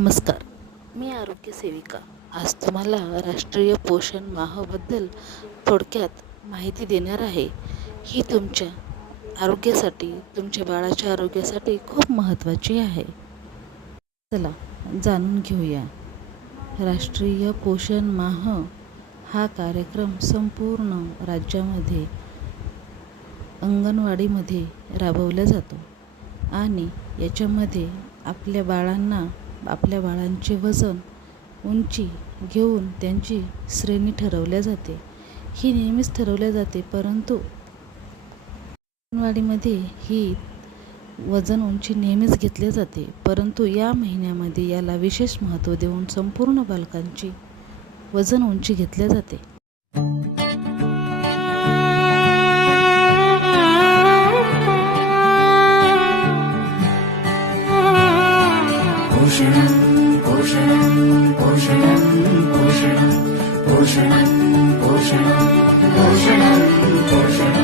नमस्कार. मी आरोग्य सेविका. आज तुम्हाला राष्ट्रीय पोषण माहाबद्दल थोडक्यात माहिती देणार आहे. ही तुमच्या आरोग्यासाठी तुमच्या बाळाच्या आरोग्यासाठी खूप महत्त्वाची आहे. चला जाणून घेऊया. राष्ट्रीय पोषण माह हा कार्यक्रम संपूर्ण राज्यामध्ये अंगणवाडीमध्ये राबवला जातो. आणि याच्यामध्ये आपल्या बाळांना आपल्या बाळांचे वजन उंची घेऊन त्यांची श्रेणी ठरवल्या जाते. ही नेहमीच ठरवल्या जाते परंतु अंगणवाडीमध्ये ही वजन उंची नेहमीच घेतली जाते. परंतु या महिन्यामध्ये याला विशेष महत्त्व देऊन संपूर्ण बालकांची वजन उंची घेतल्या जाते. पोषणं पोषणं पोषणं पोषणं पोषणं पोषणं पोषणं पोषणं